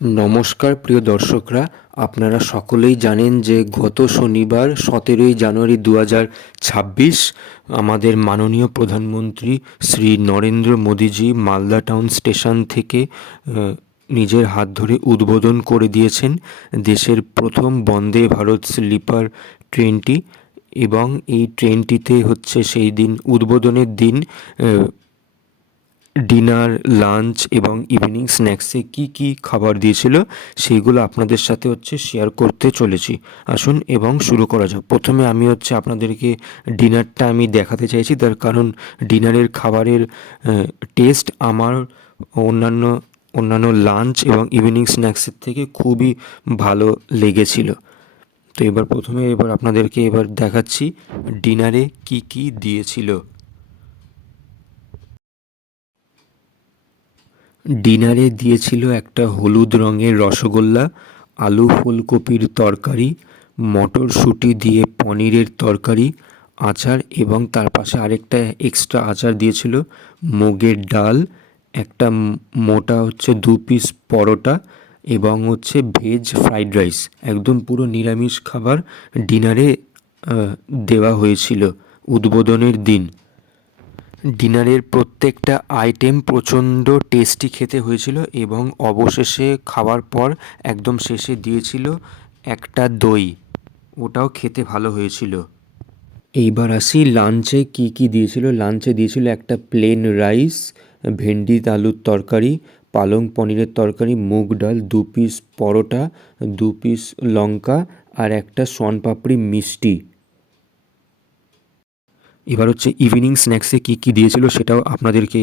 নমস্কার প্রিয় দর্শকরা, আপনারা সকলেই জানেন যে গত শনিবার 17ই জানুয়ারি 2026 আমাদের মাননীয় প্রধানমন্ত্রী শ্রী নরেন্দ্র মোদীজি মালদা টাউন স্টেশন থেকে নিজের হাত ধরে উদ্বোধন করে দিয়েছেন দেশের প্রথম বন্দে ভারত স্লিপার ট্রেনটি। এবং এই ট্রেনটিতে হচ্ছে সেই দিন উদ্বোধনের দিন ডিনার, লাঞ্চ এবং ইভিনিং স্ন্যাক্সে কি খাবার দিয়েছিল সেইগুলো আপনাদের সাথে শেয়ার করতে চলেছি। আসুন এবং শুরু করা যাক। প্রথমে আমি আপনাদেরকে ডিনারটা আমি দেখাতে চাইছি, তার কারণ ডিনারের খাবারের টেস্ট আমার অন্যান্য অন্যান্য লাঞ্চ এবং ইভিনিং স্ন্যাক্সের থেকে খুবই ভালো লেগেছিল। তো প্রথমে আপনাদেরকে দেখাচ্ছি ডিনারে কি দিয়েছিল। ডিনারে দিয়েছিল একটা হলুদ রঙের রসগোল্লা, আলু ফুলকপির তরকারি, মটরশুঁটি দিয়ে পনিরের তরকারি, আচার এবং তার পাশে আরেকটা এক্সট্রা আচার দিয়েছিল, মুগের ডাল, একটা মোটা 2 পিস পরোটা এবং ভেজ ফ্রাইড রাইস। একদম পুরো নিরামিষ খাবার ডিনারে দেওয়া হয়েছিল উদ্বোধনের দিন। ডিনারের প্রত্যেকটা আইটেম প্রচণ্ড টেস্টি খেতে হয়েছিল এবং অবশেষে খাওয়ার পর একদম শেষে দিয়েছিল একটা দই, ওটাও খেতে ভালো হয়েছিল। এইবার আসি লাঞ্চে কি দিয়েছিল। লাঞ্চে দিয়েছিল একটা প্লেন রাইস, ভেন্ডি আলুর তরকারি, পালং পনিরের তরকারি, মুগ ডাল, 2 পিস পরোটা, 2 পিস লঙ্কা আর একটা শনপাপড়ি মিষ্টি। এবার ইভিনিং স্ন্যাক্সে কি দিয়েছিল সেটাও আপনাদেরকে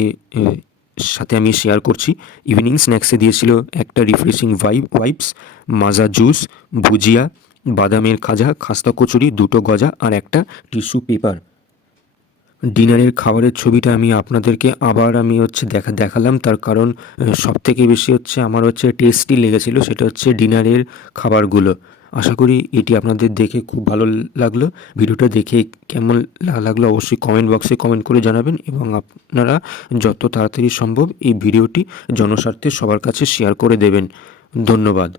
সাথে আমি শেয়ার করছি। ইভিনিং স্ন্যাক্সে দিয়েছিল একটা রিফ্রেশিং ওয়াইপস, মাজা জুস, ভুজিয়া, বাদামের খাজা, খাস্তা কচুরি, 2টো গজা আর একটা টিস্যু পেপার। ডিনারের খাবারের ছবিটা আমি আপনাদেরকে আবার দেখালাম, তার কারণ সবথেকে বেশি আমার টেস্টি লেগেছিল সেটা ডিনারের খাবারগুলো। আশা করি এটি আপনাদের দেখে খুব ভালো লাগলো। ভিডিওটা দেখে কেমন লাগলো অবশ্যই কমেন্ট বক্সে কমেন্ট করে জানাবেন এবং আপনারা যত তাড়াতাড়ি সম্ভব এই ভিডিওটি জনস্বার্থে সবার কাছে শেয়ার করে দেবেন। ধন্যবাদ।